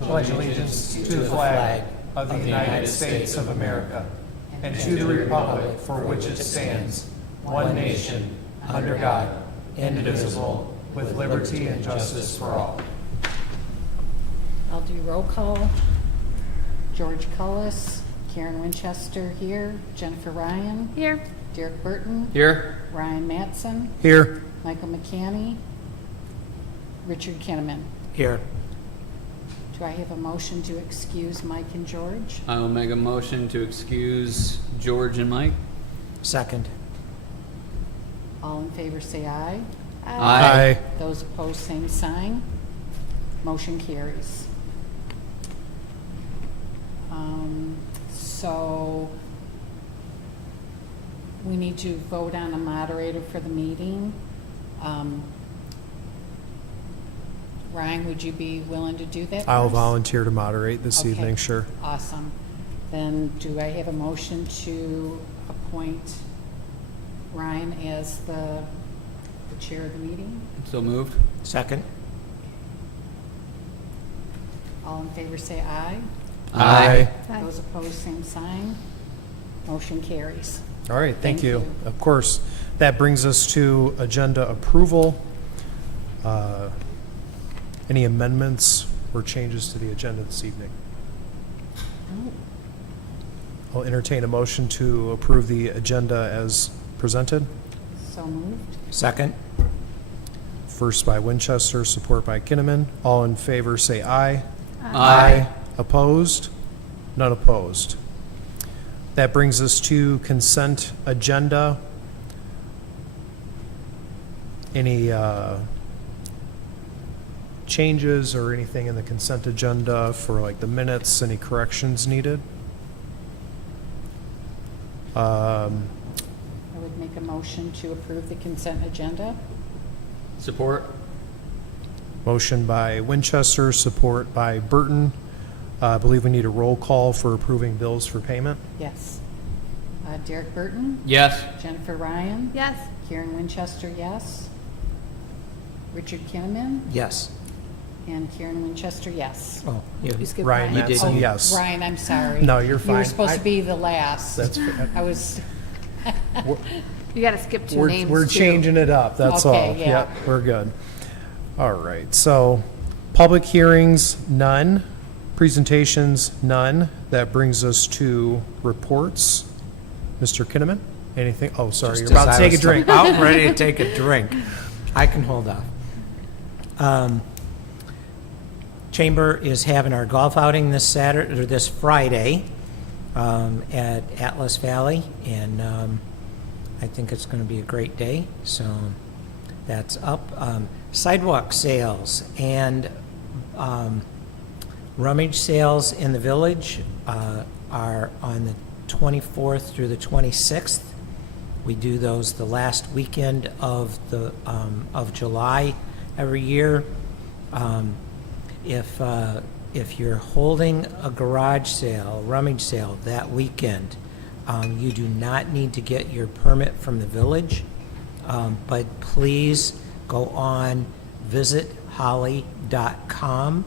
pledge allegiance to the flag of the United States of America and to the republic for which it stands, one nation, under God, indivisible, with liberty and justice for all. I'll do roll call. George Cullis, Karen Winchester here, Jennifer Ryan. Here. Derek Burton. Here. Ryan Matson. Here. Michael McCanny. Richard Kinnaman. Here. Do I have a motion to excuse Mike and George? I will make a motion to excuse George and Mike. Second. All in favor say aye. Aye. Those opposed, same sign. Motion carries. So we need to vote on a moderator for the meeting. Ryan, would you be willing to do that? I'll first? volunteer to moderate this Okay. evening, sure. Awesome. Then do I have a motion to appoint Ryan as the chair of the meeting? So moved. Second. All in favor say aye. Aye. Those opposed, same sign. Motion carries. All right, thank Thank you. you. Of course, that brings us to agenda approval. Any amendments or changes to the agenda this evening? I'll entertain a motion to approve the agenda as presented. So moved. Second. First by Winchester, support by Kinnaman. All in favor say aye. Aye. Opposed? None opposed. That brings us to consent agenda. Any changes or anything in the consent agenda for like the minutes? Any corrections needed? I would make a motion to approve the consent agenda. Support. Motion by Winchester, support by Burton. I believe we need a roll call for approving bills for payment. Yes. Derek Burton. Yes. Jennifer Ryan. Yes. Karen Winchester, yes. Richard Kinnaman. Yes. And Karen Winchester, yes. Oh, You skipped Ryan Ryan. did. Matson, yes. Ryan, I'm sorry. No, you're You were fine. supposed to be the last. That's, I was, You got to skip 2 names. we're too. changing it up, that's all. Okay, yeah. Yep, we're good. All right, so public hearings, none. Presentations, none. That brings us to reports. Mr. Kinnaman, anything? Oh, sorry, you're about to take a drink. Out ready to take a drink. I can hold off. Chamber is having our golf outing this Saturday or this Friday at Atlas Valley, and I think it's going to be a great day. So that's up. Sidewalk sales and rummage sales in the village are on the 24th through the 26th. We do those the last weekend of July every year. If you're holding a garage sale, rummage sale that weekend, you do not need to get your permit from the village, but please go on visitholly.com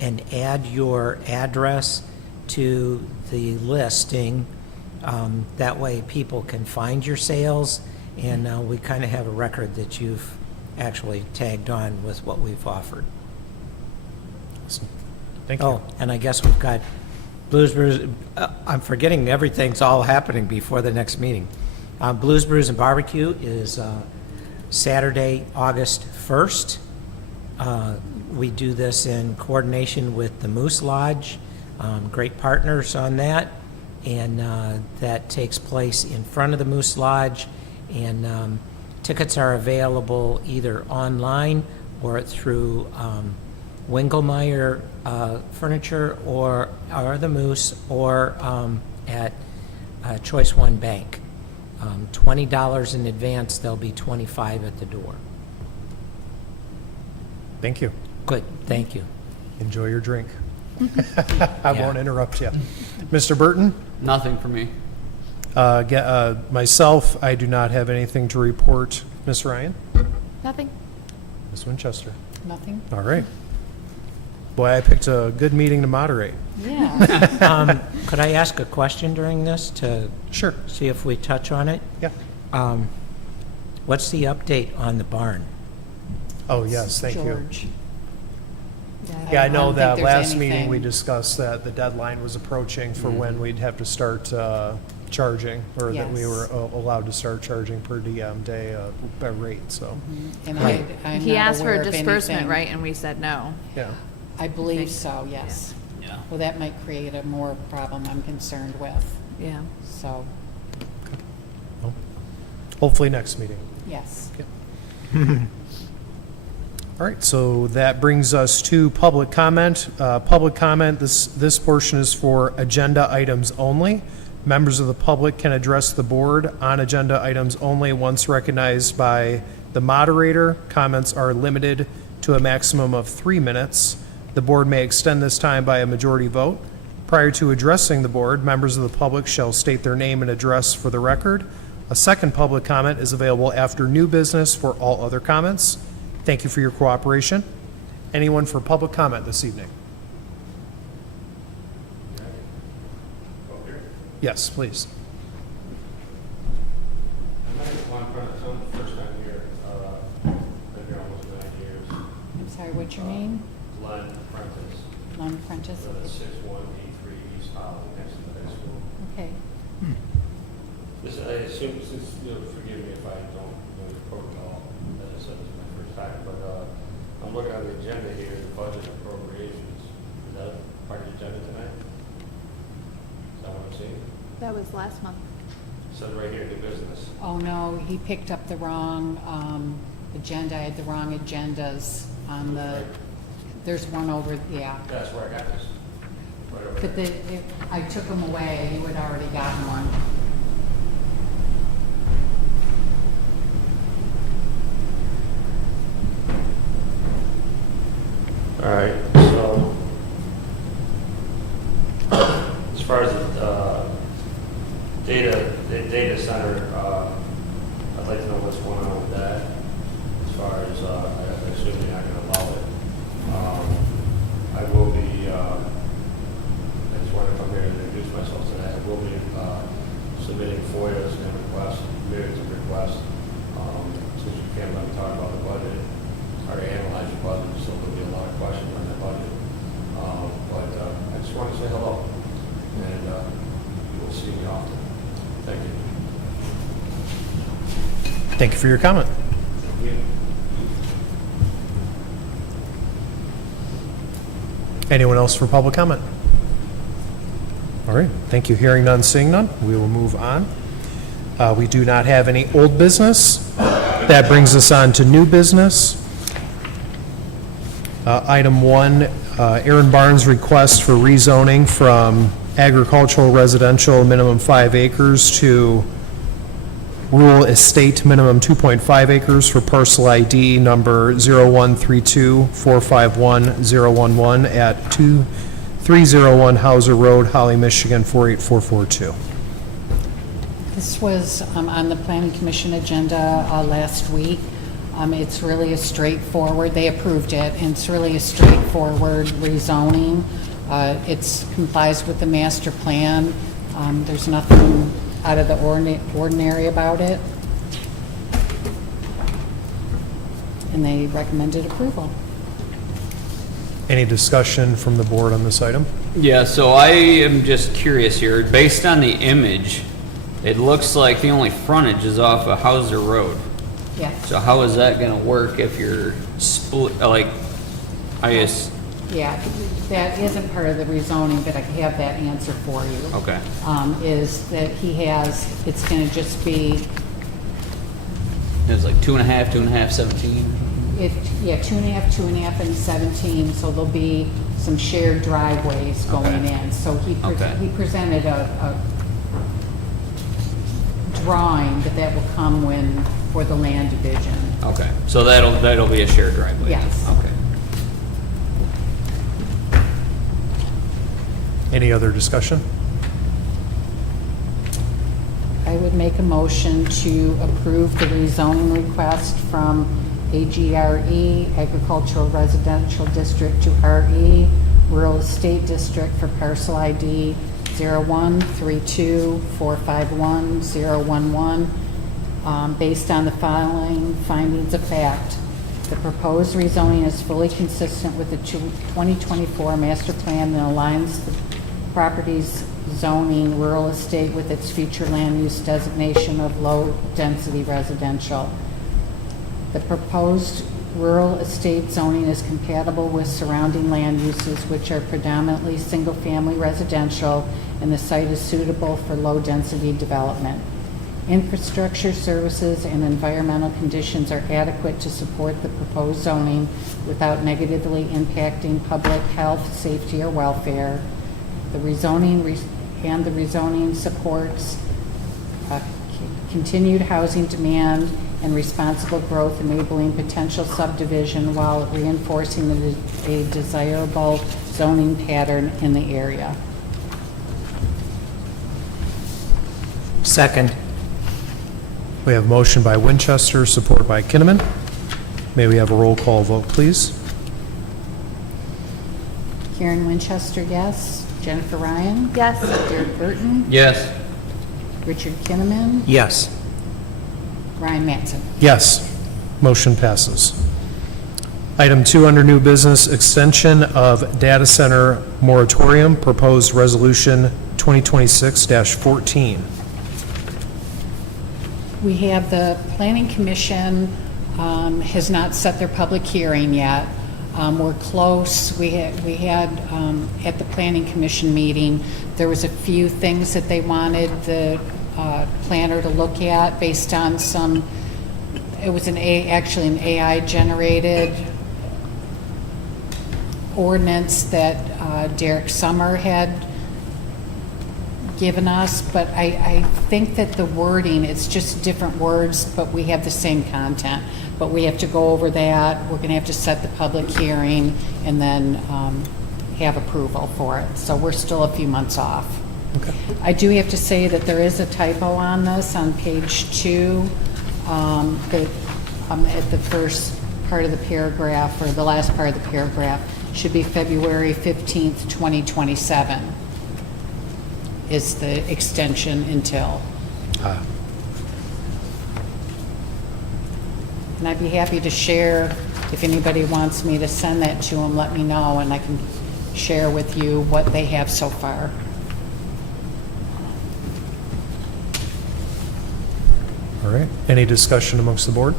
and add your address to the listing. That way people can find your sales, and we kind of have a record that you've actually tagged on with what we've offered. Awesome. Thank you. Oh, and I guess we've got Blues Brews. I'm forgetting everything's all happening before the next meeting. Blues Brews and Barbecue is Saturday, August 1st. We do this in coordination with the Moose Lodge. Great partners on that. And that takes place in front of the Moose Lodge. And tickets are available either online or through Wingelmeyer Furniture or the Moose or at Choice One Bank. $20 in advance, there'll be $25 at the door. Thank you. Good, thank you. Enjoy your drink. I won't interrupt you. Mr. Burton? Nothing for me. Myself, I do not have anything to report. Ms. Ryan? Nothing. Ms. Winchester? Nothing? All right. Boy, I picked a good meeting to moderate. Yeah. Could I ask a question during this to Sure. see if we touch on it? Yeah. What's the update on the barn? Oh, yes, thank you. George. Yeah, I don't know think that there's last meeting, we anything- discussed that the deadline was approaching for when we'd have to start charging, or that we Yes. were allowed to start charging per diem day rate, so, And Right. I'm He not asked for aware a of disbursement, anything. right? And we said no. yeah. I believe so, yes. Yeah. Well, that might create a more problem I'm concerned with, Yeah. so, Well, hopefully next meeting. yes. All right, so that brings us to public comment. Public comment, this portion is for agenda items only. Members of the public can address the board on agenda items only once recognized by the moderator. Comments are limited to a maximum of 3 minutes. The board may extend this time by a majority vote. Prior to addressing the board, members of the public shall state their name and address for the record. A second public comment is available after new business for all other comments. Thank you for your cooperation. Anyone for public comment this evening? Yes, please. First time here, been here almost 9 years. I'm sorry, what's your name? Len Prentice, Lon Prentice? live at 6183 East Holland, next to the high school. Okay. This, I assume, since, forgive me if I don't know the protocol, as I said, this is my first time, but I'm looking at the agenda here, the budget appropriations. Is that part of the agenda tonight? Is that what I'm seeing? That was last month. It said right here, new business. Oh, no, he picked up the wrong agenda. I had the wrong agendas on the, there's one over, yeah. That's where I got this. Right over But there. I took them away. You had already gotten one. All right, so as far as the data center, I'd like to know what's going on with that. As far as I assume you're not going to allow it. I will be. I just want to come here and introduce myself today. I will be submitting FOIAs and requests, various requests. Since you can't let me talk about the budget. Already analyzed your budget, so there'll be a lot of questions on that budget. But I just want to say hello, and you will see me often. Thank you. Thank you for your comment. Anyone else for public comment? All right, thank you. Hearing none, seeing none, we will move on. We do not have any old business. That brings us on to new business. Item 1, Aaron Barnes' request for rezoning from agricultural residential minimum 5 acres to rural estate minimum 2.5 acres for parcel ID number 0132451011 at 2301 Hauser Road, Holly, Michigan 48442. This was on the Planning Commission agenda last week. It's really a straightforward, they approved it, and it's really a straightforward rezoning. It complies with the master plan. There's nothing out of the ordinary about it. And they recommended approval. Any discussion from the board on this item? Yeah, so I am just curious here. Based on the image, it looks like the only frontage is off of Hauser Road. Yes. So how is that gonna work if you're split, like, I guess, Yeah, that isn't part of the rezoning, but I have that answer for you. okay. Is that he has, it's gonna just be, It's like 2.5, 17. yeah, 2.5, and 17, so there'll be some shared driveways going Okay. in. So he Okay. presented a drawing, but that will come for the land division. Okay, so that'll be a shared driveway? Yes. Okay. Any other discussion? I would make a motion to approve the rezoning request from AGRE, Agricultural Residential District to RE, Rural Estate District for parcel ID 0132451011, based on the following findings of fact. The proposed rezoning is fully consistent with the 2024 master plan and aligns the property's zoning rural estate with its future land use designation of low-density residential. The proposed rural estate zoning is compatible with surrounding land uses, which are predominantly single-family residential, and the site is suitable for low-density development. Infrastructure, services, and environmental conditions are adequate to support the proposed zoning without negatively impacting public health, safety, or welfare. The rezoning supports continued housing demand and responsible growth, enabling potential subdivision while reinforcing a desirable zoning pattern in the area. Second. We have motion by Winchester, support by Kinnaman. May we have a roll call vote, please? Karen Winchester, yes. Jennifer Ryan? Yes. Derek Burton? Yes. Richard Kinnaman? Yes. Ryan Mattson? Yes. Motion passes. Item 2 under new business, extension of data center moratorium, proposed resolution 2026-14. We have the Planning Commission has not set their public hearing yet. We're close. We had at the Planning Commission meeting, there was a few things that they wanted the planner to look at based on some, it was actually an AI generated ordinance that Derek Summer had given us, but I think that the wording, it's just different words, but we have the same content. But we have to go over that. We're going to have to set the public hearing and then have approval for it. So we're still a few months off. Okay. I do have to say that there is a typo on this on page 2, at the first part of the paragraph, or the last part of the paragraph, should be February 15th, 2027. Is the extension until. And I'd be happy to share, if anybody wants me to send that to them, let me know, and I can share with you what they have so far. All right. Any discussion amongst the board?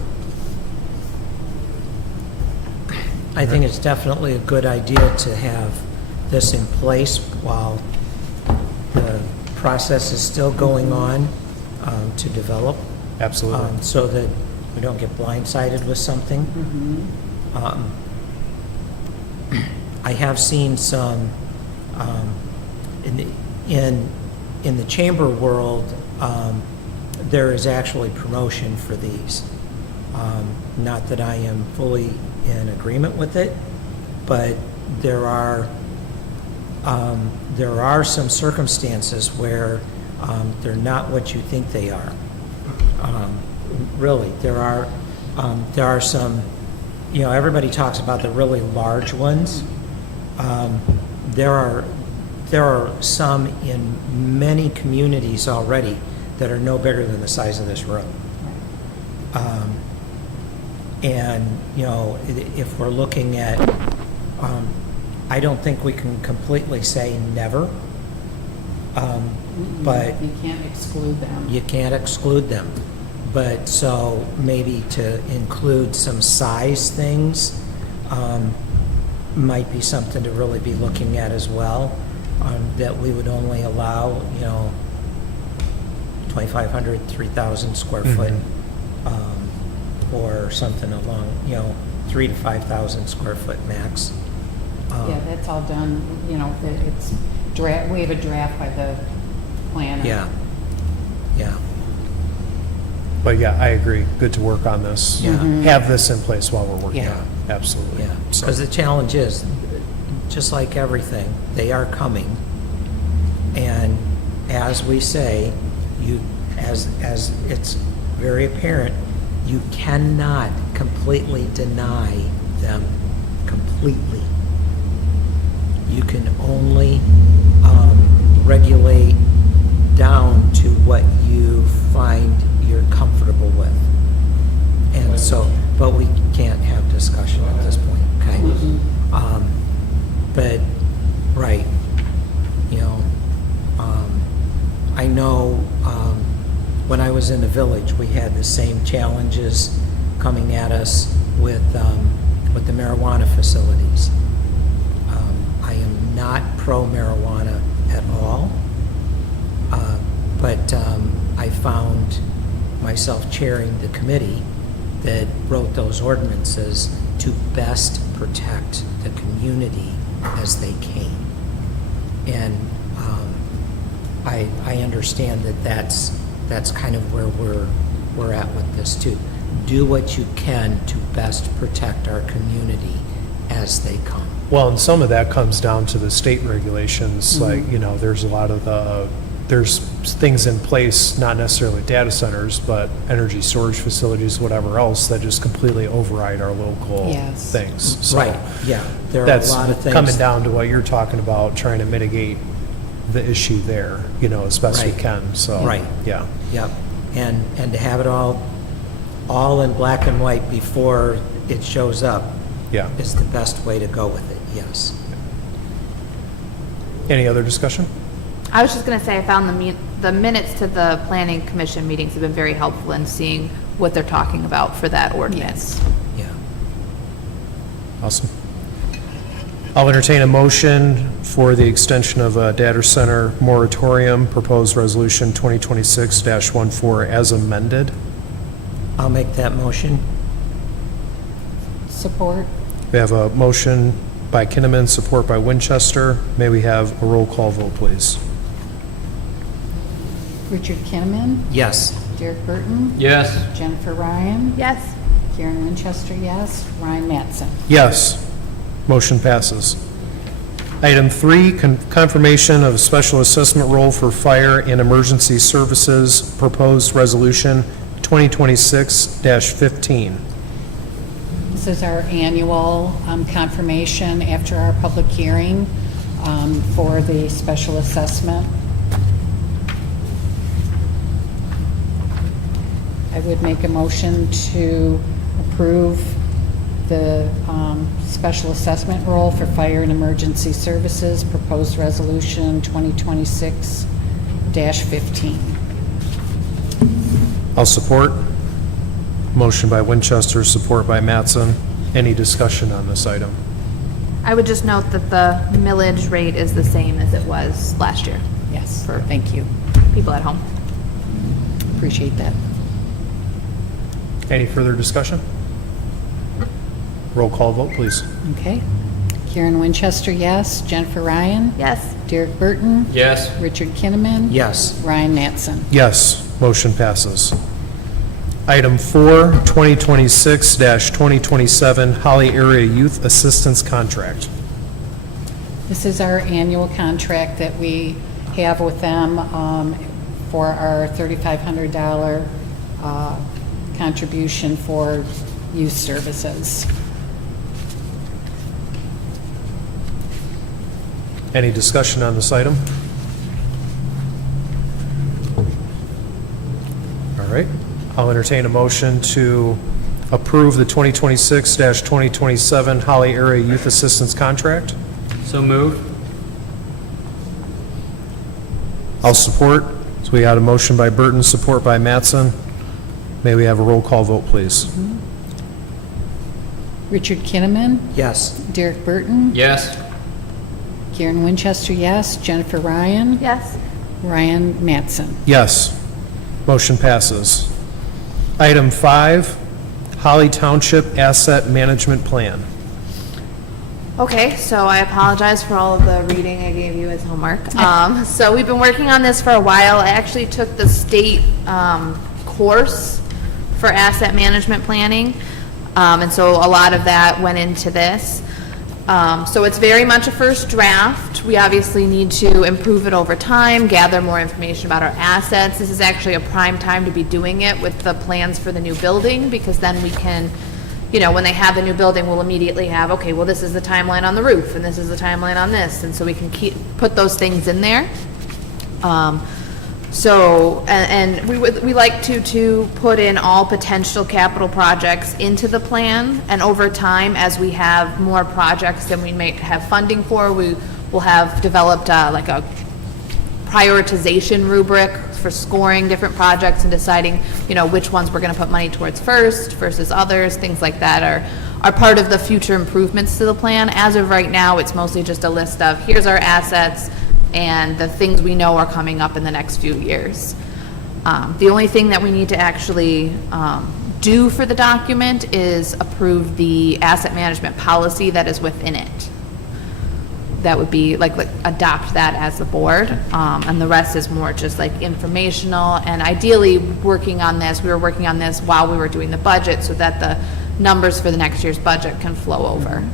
I think it's definitely a good idea to have this in place while the process is still going on to develop. Absolutely. So that we don't get blindsided with something. I have seen some, in the chamber world, there is actually promotion for these. Not that I am fully in agreement with it, but there are some circumstances where they're not what you think they are. Really, there are some, everybody talks about the really large ones. There are some in many communities already that are no bigger than the size of this room. And, if we're looking at, I don't think we can completely say never, but You can't exclude them. you can't exclude them. But so maybe to include some size things might be something to really be looking at as well, that we would only allow, 2,500, 3,000 square foot, or something along, 3,000 to 5,000 square foot max. Yeah, that's all done, it's draft, we have a draft by the planner. Yeah. But yeah, I agree. Good to work on this. Yeah. Have this in place while we're working Yeah. on it. Absolutely. Yeah, So- because the challenge is, just like everything, they are coming. And as we say, as it's very apparent, you cannot completely deny them completely. You can only regulate down to what you find you're comfortable with. And so, but we can't have discussion at this point, okay? But, right, you know, I know when I was in the village, we had the same challenges coming at us with the marijuana facilities. I am not pro-marijuana at all, but I found myself chairing the committee that wrote those ordinances to best protect the community as they came. And I understand that that's kind of where we're at with this too. Do what you can to best protect our community as they come. Well, and some of that comes down to the state regulations, like, you know, there's a lot of there's things in place, not necessarily data centers, but energy storage facilities, whatever else, that just completely override our local Yes. things. So Right, yeah, there are a that's lot of things. coming down to what you're talking about, trying to mitigate the issue there, you know, as best we Right. can, so. Right. Yeah. Yep, and to have it all in black and white before it shows up Yeah. is the best way to go with it, yes. Any other discussion? I was just gonna say, I found the minutes to the planning commission meetings have been very helpful in seeing what they're talking about for that ordinance. Yeah. Awesome. I'll entertain a motion for the extension of a data center moratorium, proposed resolution 2026-14 as amended. I'll make that motion. Support? We have a motion by Kinnaman, support by Winchester. May we have a roll call vote, please? Richard Kinnaman? Yes. Derek Burton? Yes. Jennifer Ryan? Yes. Karen Winchester, yes. Ryan Mattson? Yes. Motion passes. Item 3, confirmation of special assessment role for fire and emergency services, proposed resolution 2026-15. This is our annual confirmation after our public hearing for the special assessment. I would make a motion to approve the special assessment role for fire and emergency services, proposed resolution 2026-15. I'll support. Motion by Winchester, support by Mattson. Any discussion on this item? I would just note that the millage rate is the same as it was last year Yes, thank you. for people at home. Appreciate that. Any further discussion? Roll call vote, please. Okay. Karen Winchester, yes. Jennifer Ryan? Yes. Derek Burton? Yes. Richard Kinnaman? Yes. Ryan Mattson? Yes, motion passes. Item 4, 2026-2027 Holly Area Youth Assistance Contract. This is our annual contract that we have with them for our $3,500 contribution for youth services. Any discussion on this item? All right, I'll entertain a motion to approve the 2026-2027 Holly Area Youth Assistance Contract. So moved. I'll support. So we got a motion by Burton, support by Mattson. May we have a roll call vote, please? Richard Kinnaman? Yes. Derek Burton? Yes. Karen Winchester, yes. Jennifer Ryan? Yes. Ryan Mattson? Yes. Motion passes. Item 5, Holly Township Asset Management Plan. Okay, so I apologize for all of the reading I gave you as homework. So we've been working on this for a while. I actually took the state course for asset management planning, and so a lot of that went into this. So it's very much a first draft. We obviously need to improve it over time, gather more information about our assets. This is actually a prime time to be doing it with the plans for the new building, because then we can you know, when they have the new building, we'll immediately have, okay, well, this is the timeline on the roof, and this is the timeline on this, and so we can put those things in there. So, and we like to put in all potential capital projects into the plan, and over time, as we have more projects than we may have funding for, we will have developed like a prioritization rubric for scoring different projects and deciding, you know, which ones we're gonna put money towards first versus others, things like that are part of the future improvements to the plan. As of right now, it's mostly just a list of, here's our assets, and the things we know are coming up in the next few years. The only thing that we need to actually do for the document is approve the asset management policy that is within it. That would be like adopt that as the board, and the rest is more just like informational, and ideally working on this, we were working on this while we were doing the budget so that the numbers for the next year's budget can flow over.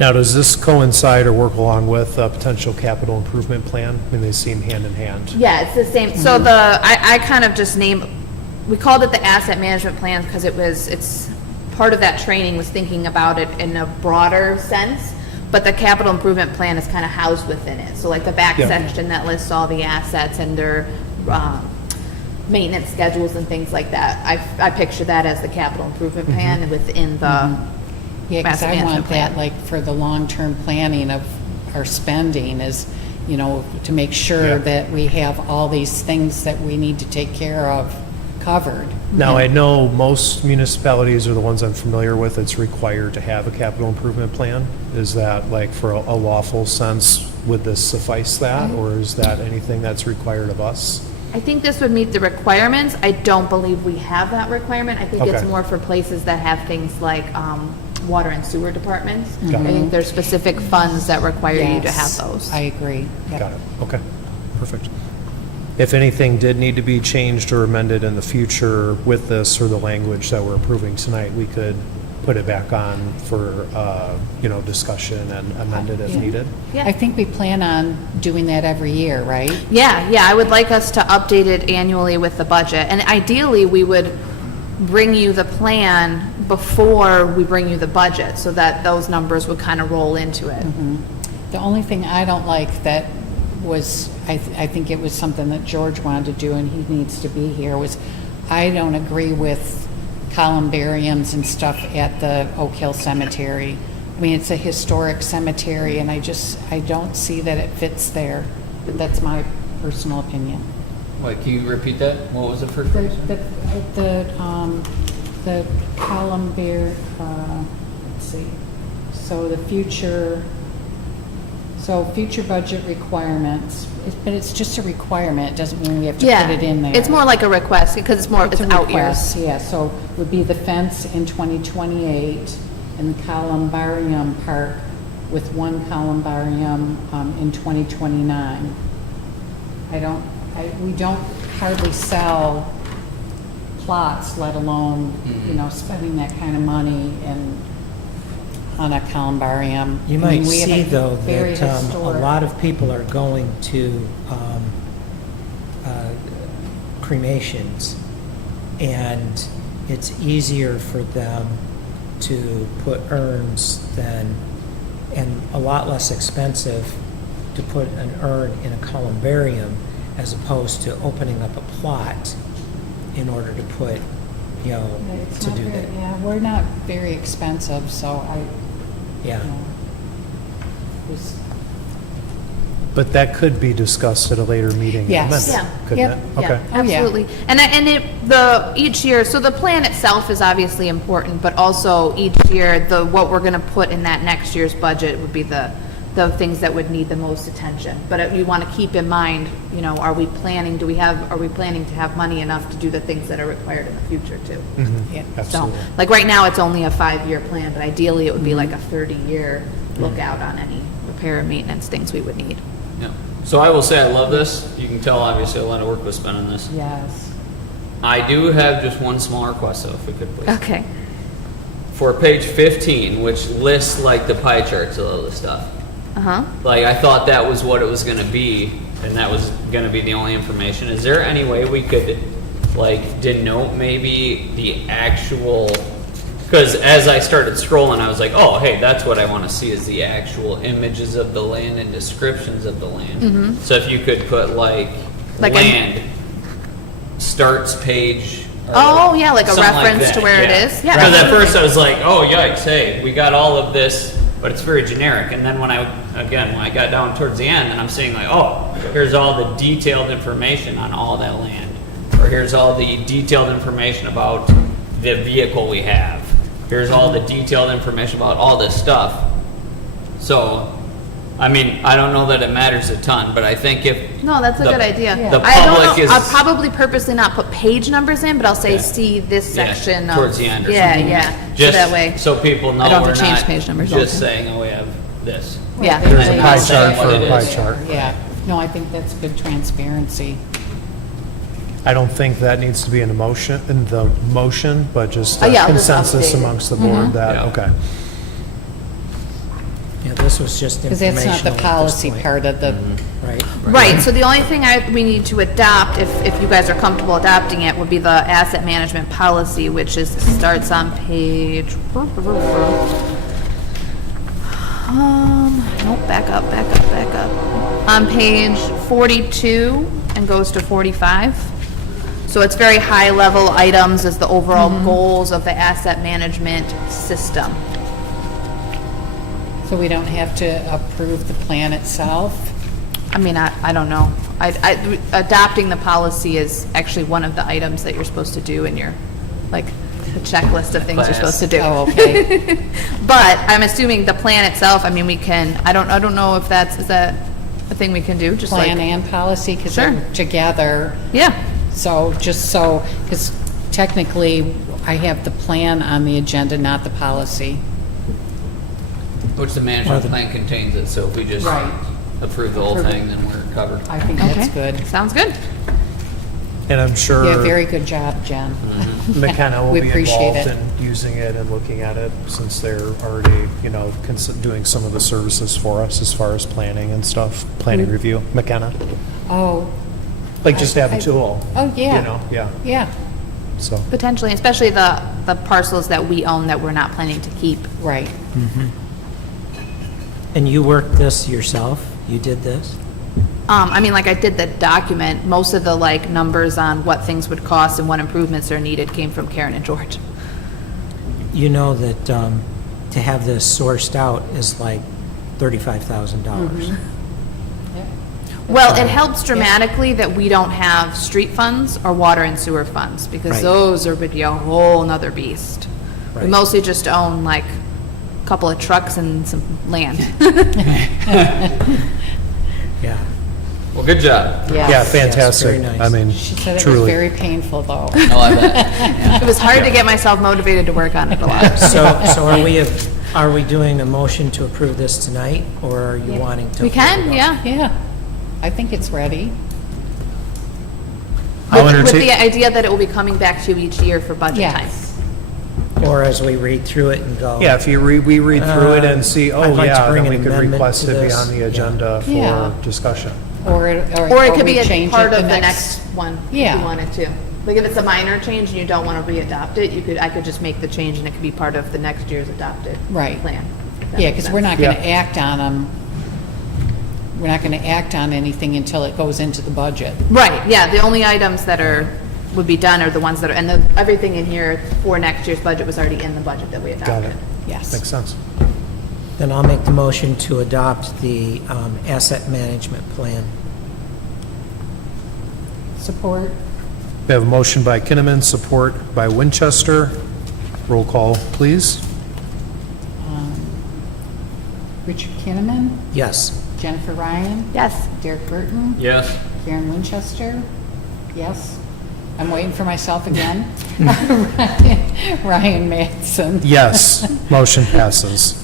Now, does this coincide or work along with a potential capital improvement plan? I mean, they seem hand in hand. Yeah, it's the same. So I kind of just we called it the asset management plan because it's part of that training was thinking about it in a broader sense, but the capital improvement plan is kind of housed within it. So like the back Yeah. section that lists all the assets and their maintenance schedules and things like that. I picture that as the capital improvement plan within the Yeah, because asset I management want plan. that, like, for the long-term planning of our spending is, you know, to make Yeah. sure that we have all these things that we need to take care of covered. Now, I know most municipalities are the ones I'm familiar with, it's required to have a capital improvement plan. Is that like for a lawful sense, would this suffice that, or is that anything that's required of us? I think this would meet the requirements. I don't believe we have that requirement. I think it's Okay. more for places that have things like water and sewer departments. Got I it. think there's specific funds that require you to Yes, have those. I agree. Yep. Got it, okay, perfect. If anything did need to be changed or amended in the future with this or the language that we're approving tonight, we could put it back on for, you know, discussion and amend it if Yeah. needed. Yeah. I think we plan on doing that every year, right? Yeah, I would like us to update it annually with the budget. And ideally, we would bring you the plan before we bring you the budget so that those numbers would kind of roll into it. The only thing I don't like that was, I think it was something that George wanted to do, and he needs to be here, was I don't agree with columbariums and stuff at the Oak Hill Cemetery. I mean, it's a historic cemetery, and I don't see that it fits there. But that's my personal opinion. Wait, can you repeat that? What was the first phrase? The columbarium, let's see, so future budget requirements, but it's just a requirement, it doesn't mean we have to Yeah, put it in there. it's more like a request because it's a out years. request, yeah, so would be the fence in 2028 and the columbarium park with one columbarium in 2029. We don't hardly sell plots, let alone, you know, spending that kind of money on a columbarium. You I might mean, we have see, a though, very that a historic- lot of people are going to cremations, and it's easier for them to put urns and a lot less expensive to put an urn in a columbarium as opposed to opening up a plot in order to put, you know, It's to not do very- that. Yeah, we're not very expensive, so Yeah. was- But that could be discussed at a later meeting. and Yes. amended, Yeah. Couldn't Yep. it? Yeah, Okay. Oh, yeah. absolutely. And each year, so the plan itself is obviously important, but also each year, what we're gonna put in that next year's budget would be the things that would need the most attention. But you wanna keep in mind, you know, are we planning to have money enough to do the things that are required in the future too? yeah. So, Absolutely. like right now, it's only a 5-year plan, but ideally, it would be like a 30-year lookout on any repair and maintenance things we would need. Yeah. So I will say I love this. You can tell obviously a lot of work was spent on this. Yes. I do have just one small request though, if we could please. Okay. For page 15, which lists like the pie charts of all this stuff. Uh-huh. Like I thought that was what it was gonna be, and that was gonna be the only information. Is there any way we could like denote maybe the actual, Because as I started scrolling, I was like, oh, hey, that's what I want to see is the actual images of the land and descriptions of the land. So if you could put like Like a- land starts page. or Oh, yeah, like a something reference that, to where it is. Yeah, Because at absolutely. first I was like, oh, yikes, hey, we got all of this, but it's very generic. And then when I got down towards the end, and I'm seeing like, oh, here's all the detailed information on all that land. Or here's all the detailed information about the vehicle we have. Here's all the detailed information about all this stuff. So, I mean, I don't know that it matters a ton, but I think if. No, that's a the- good idea. The I don't public know, is. I'll probably purposely not put page numbers in, but I'll say, Yeah. see this Yeah, section of. towards the end or Yeah, something. yeah, so Just that way. so people know I don't we're have to change not page numbers just also. saying, oh, we have this. Yeah. There's a I'm pie not saying chart what for it a pie is. chart. Yeah, no, I think that's good transparency. I don't think that needs to be in the motion, but just Oh, yeah, I'll just consensus update it. amongst the board that, Yeah. okay. Yeah, this was just Because informational that's not at the this policy point, part of the, Right? Right, so the only thing we need to adopt, if you guys are comfortable adopting it, would be the asset management policy, which starts on page. Nope, back up. On page 42 and goes to 45. So it's very high-level items as the overall goals of the asset management system. so we don't have to approve the plan itself? I mean, I don't know. Adopting the policy is actually one of the items that you're supposed to do in your, like, the checklist of things you're supposed to do. Oh, okay. But I'm assuming the plan itself, I mean, we can, I don't know if is that a thing we can do? Just like Plan and policy, because Sure. they're together. Yeah, So, because technically, I have the plan on the agenda, not the policy. Which the management plan contains it, so if we just Right. approve the whole Approve it. thing, then we're covered. I think okay. that's good. Sounds good. And I'm sure Yeah, very good job, Jen. McKenna will We be appreciate involved it. in using it and looking at it since they're already, doing some of the services for us as far as planning and stuff, planning review. McKenna, Oh, like just to have I- a tool. oh, yeah. Yeah, Yeah, so. Potentially, especially the parcels that we own that we're not planning to keep. right. And you worked this yourself? You did this? I mean, like I did the document, most of the like numbers on what things would cost and what improvements are needed came from Karen and George. You know that to have this sourced out is like $35,000. Well, it helps dramatically that we don't have street funds or water and sewer funds, because Right. those would be a whole nother beast. We Right. mostly just own like a couple of trucks and some land. Yeah. Well, good job. Yes. Yeah, fantastic. very nice. I mean, She said it was truly. very painful, though. Oh, I bet. It was hard to get myself motivated to work on it a lot. So are we doing a motion to approve this tonight, or are you wanting to? We can, hold it yeah. Yeah, I think it's ready. I'll With the entertain, idea that it will be coming back to you each year for budget time. Yes. up? Or as we read through it and go? yeah, if we read through it and see, I'd oh, like to yeah, bring then an we could amendment request to it be this. on the Yeah. agenda Yeah. for discussion. Or it Could we be a change part it of the next one, if Yeah. you wanted to. Like if it's a minor change and you don't want to re-adopt it, I could just make the change and it could be part of the next year's adopted Right. plan. if that Yeah, makes because we're not sense. going to Yeah. act on them. We're not going to act on anything until it goes into the budget. Right, yeah, the only items that would be done are the ones that are, and everything in here for next year's budget was already in the budget that we Got adopted. it. Yes. Makes sense. Then I'll make the motion to adopt the asset management plan. Support? We have a motion by Kinnaman, support by Winchester. Roll call, please. Richard Kinnaman, Yes. Jennifer Ryan, Yes, Derek Burton, Yes. Karen Winchester, yes. I'm waiting for myself again. Ryan Mattson. Yes, motion passes.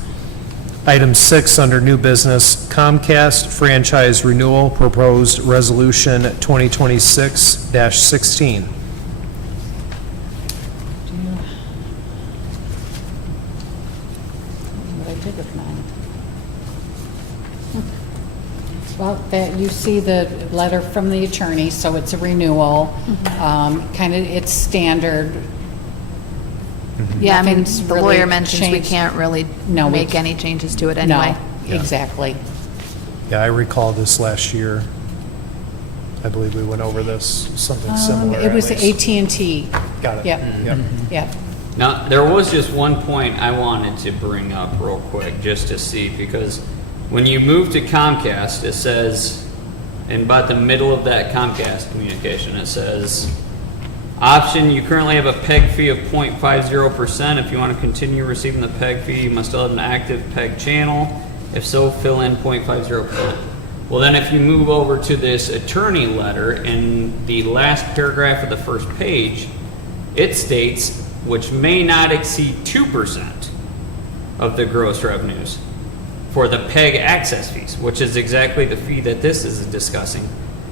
Item 6, under new business, Comcast franchise renewal, proposed resolution 2026-16. What I did with mine. Well, that, you see the letter from the attorney, so it's a renewal. Kind of, it's standard Yeah, I mean, Nothing's the really lawyer mentions we changed. can't really No, we make any changes to it anyway. No, exactly. Yeah, I recall this last year. I believe we went over this, something similar. It was at least. AT&T. Got it. Yep. Yep. Yep. Now, there was just one point I wanted to bring up real quick, just to see, because when you move to Comcast, it says, in about the middle of that Comcast communication, it says, option, you currently have a PEG fee of 0.50%. If you want to continue receiving the PEG fee, you must still have an active PEG channel. If so, fill in 0.50%. Well, then if you move over to this attorney letter, in the last paragraph of the first page, it states, which may not exceed 2% of the gross revenues for the PEG access fees, which is exactly the fee that this is discussing.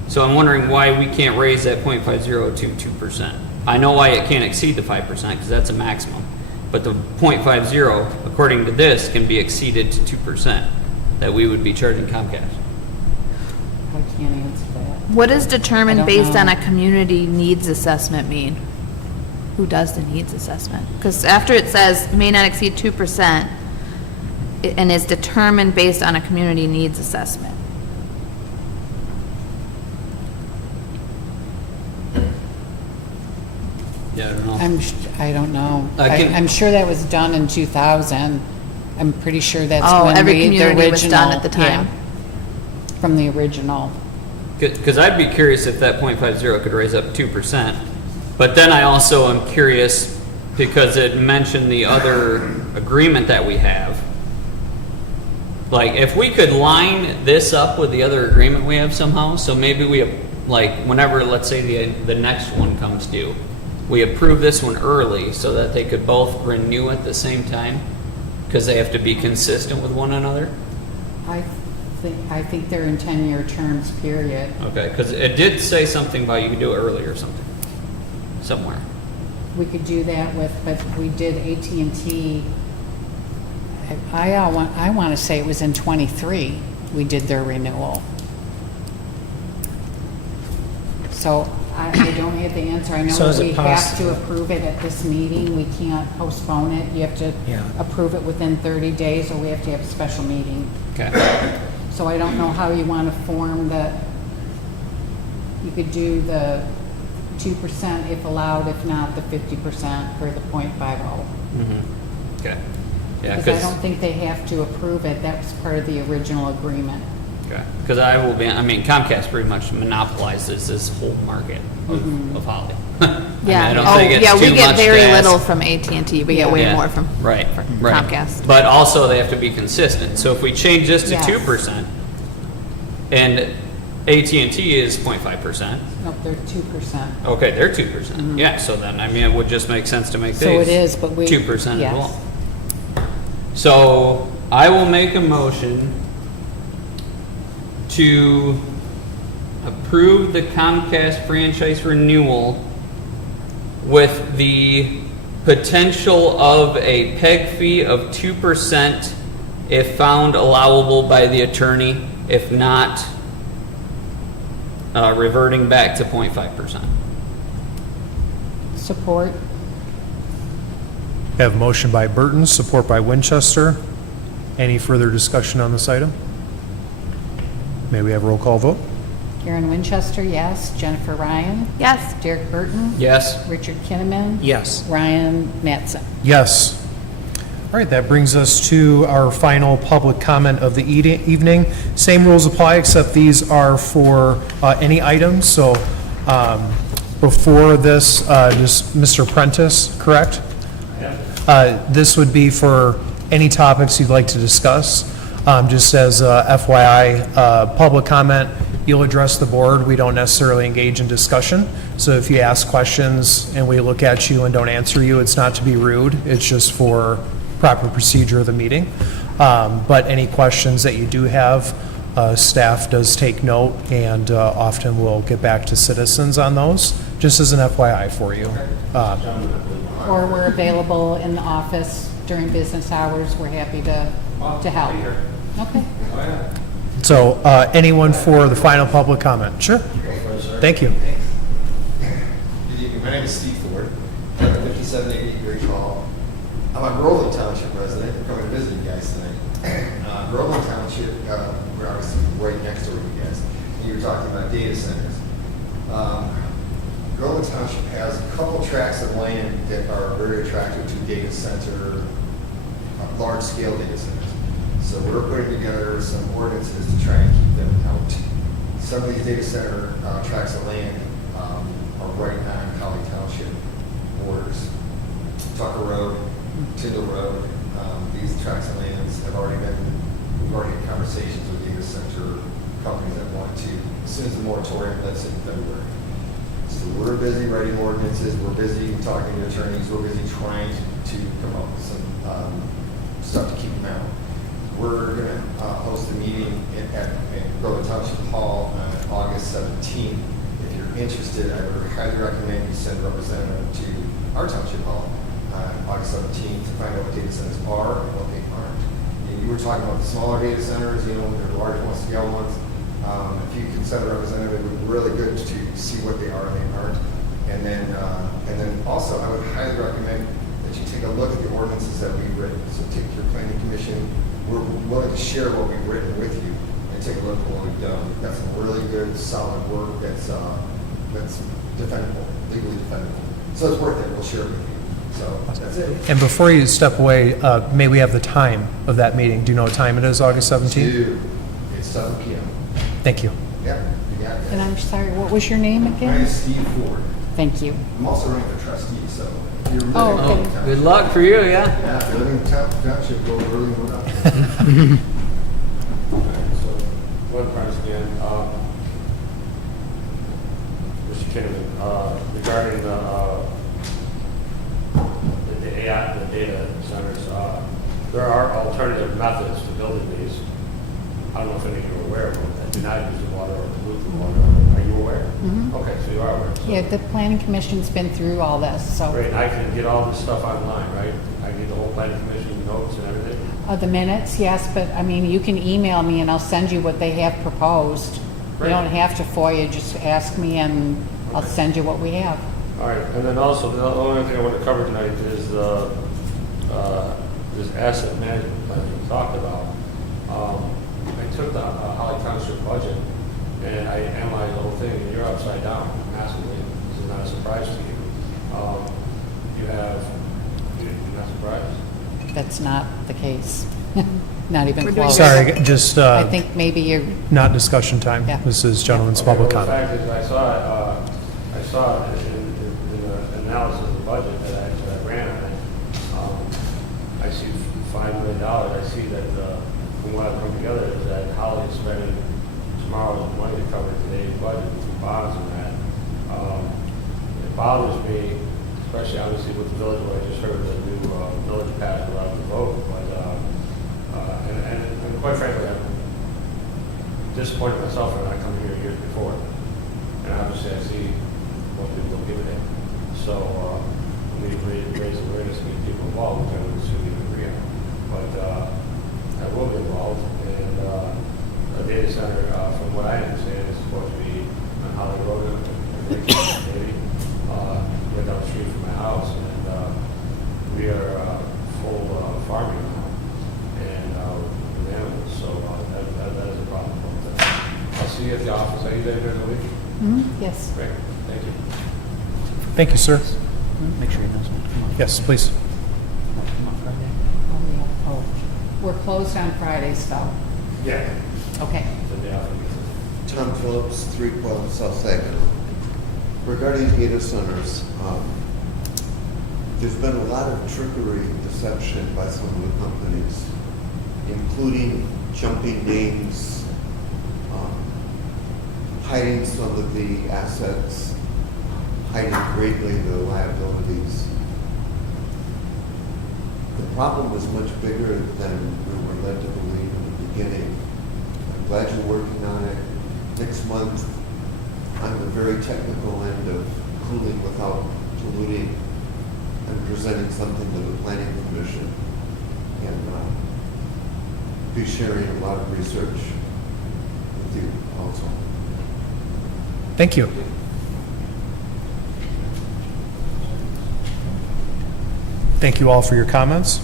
So I'm wondering why we can't raise that 0.50 to 2%. I know why it can't exceed the 5%, because that's a maximum. But the 0.50, according to this, can be exceeded to 2% that we would be charging Comcast. I can't answer that. What does I determined don't based on know. a community needs assessment mean? Who does the needs assessment? Because after it says may not exceed 2% and is determined based on a community needs assessment. Yeah, I don't know. I don't know. I can- I'm sure that was done in 2000. I'm pretty sure that's Oh, when every the community was done original- at the time. yeah, From the original. Because I'd be curious if that 0.50 could raise up 2%. But then I also am curious because it mentioned the other agreement that we have. Like, if we could line this up with the other agreement we have somehow, so maybe we, like, whenever, let's say the next one comes due, we approve this one early so that they could both renew at the same time, because they have to be consistent with one another. I think they're in 10-year terms, period. Okay, because it did say something about you could do it early or something, somewhere. We could do that with, but we did AT&T. I want to say it was in 23, we did their renewal. So I don't have the answer. I know So is that it we have possible- to approve it at this meeting. We can't postpone it. You have to Yeah. approve it within 30 days, or we have to have a special meeting. Okay. So I don't know how you want to form the, you could do the 2% if allowed, if not the 50% for the 0.50. Okay. Yeah, Because I don't think they have to approve it. That was part of the original agreement. Because I mean, Comcast pretty much monopolizes this whole market of Holly. Yeah. I don't Oh, think it's yeah, we too get much very to ask. little from AT&T. We get way Yeah, more from right, from right. Comcast. But also they have to be consistent. So if we change this to Yes. 2% and AT&T is 0.5%, Nope, they're 2%. okay, they're 2%. Yeah, so then, I mean, it would just make sense to make So these it is, but we. 2% as yes. well. So I will make a motion to approve the Comcast franchise renewal with the potential of a PEG fee of 2% if found allowable by the attorney, if not, reverting back to 0.5%. Support. Have motion by Burton, support by Winchester. Any further discussion on this item? May we have a roll call vote? Karen Winchester, yes. Jennifer Ryan. Yes. Derek Burton. Yes? Richard Kinnaman. Yes. Ryan Mattson. Yes. All right, that brings us to our final public comment of the evening. Same rules apply, except these are for any items. So before this, just Mr. Prentice, correct? This would be for any topics you'd like to discuss. Just as FYI, public comment, you'll address the board. We don't necessarily engage in discussion. So if you ask questions and we look at you and don't answer you, it's not to be rude. It's just for proper procedure of the meeting. But any questions that you do have, staff does take note and often will get back to citizens on those, just as an FYI for you. Or we're available in the office during business hours. We're happy to help. Okay. So anyone for the final public comment? Sure. Thank you. Good evening. My name is Steve Ford. I live at 5780 Great Hall. I'm a Groveland Township resident, coming to visit you guys tonight. Groveland Township, we're obviously right next door to you guys. And you were talking about data centers. Groveland Township has a couple tracts of land that are very attractive to data center, large-scale data centers. So we're putting together some ordinances to try and keep them out. Some of these data center tracts of land are right on Holly Township borders. Tucker Road, Tyndall Road, these tracts of lands have already we've already had conversations with data center companies that want to, as soon as the moratorium lifts in February. So we're busy writing ordinances, we're busy talking to attorneys, we're busy trying to come up with some stuff to keep them out. We're going to host a meeting at Groveland Township Hall on August 17th. If you're interested, I would highly recommend you send a representative to our Township Hall on August 17th to find out what data centers are and what they aren't. You were talking about the smaller data centers, you know, the large ones, scale ones. If you can send a representative, it would be really good to see what they are and they aren't. And then also, I would highly recommend that you take a look at the ordinances that we've written. So take your planning commission. We're willing to share what we've written with you and take a look at what we've done. We've got some really good, solid work that's defendable, legally defendable. So it's worth it. We'll share it with you. So that's it. And before you step away, may we have the time of that meeting? Do you know what time it is, August 17th? It's 7 p.m. Thank you. Yeah, you got it. And I'm sorry, what was your name My name again? is Steve Ford. Thank you. I'm also running for trustee, so if you're living Oh, in okay. Groveland Township- Good luck for you, yeah? Yeah, if you're living in Township, go early, go up. So, one premise again, Mr. Kinnaman, regarding the AI, the data centers, there are alternative methods to building these. I don't know if any of you are aware of them, that do not use the water or pollute the water. Are you aware? Okay, so you are aware. So- Yeah, the planning commission's been through all this, so. Great, I can get all this stuff online, right? I get the whole planning commission notes and everything? The minutes, yes, but I mean, you can email me and I'll send you what they have proposed. You Great. don't have to FOIA, just ask me and I'll send you what we have. All right, and then also, the only thing I want to cover tonight is this asset management plan we talked about. I took the Holly Township budget and I analyzed the whole thing, and you're upside down massively. This is not a surprise to you. You're not surprised? That's not the case. Not even close. Sorry, just I think maybe you're, not discussion time. Yeah. This is gentleman's Okay, public well, comment. the fact is, I saw it in the analysis of the budget that I ran on it. I see $5 million. I see that from what I've come together is that Holly is spending tomorrow's money to cover today's budget through bonds and that. It bothers me, especially obviously with the village, what I just heard the new village passed without the vote. But and quite frankly, I'm disappointed myself for not coming here years before. And obviously, I see what people are giving it. So we need to raise awareness and get people involved, which I would assume you agree on. But I will be involved. And a data center, from what I understand, is supposed to be on Holly Road, maybe, right down the street from my house. And we are full farming now, and with animals. So that is a problem. But, I'll see you at the office. Are you there during the week? yes. Great. Thank you. Thank you, sir. Make sure he knows when to come up. Yes, please. Come up Friday. Oh, yeah. Oh, we're closed on Fridays though. Yeah. Okay. The day after. Tom Phillips, 312 South Saginaw. Regarding data centers, there's been a lot of trickery and deception by some of the companies, including jumping names, hiding some of the assets, hiding greatly the liabilities. The problem is much bigger than we were led to believe in the beginning. I'm glad you're working on it. Next month, on the very technical end of cooling without polluting, and presenting something to the planning commission, and be sharing a lot of research with you also. Thank you. Thank you all for your comments.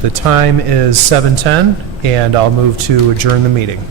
The time is 7:10, and I'll move to adjourn the meeting.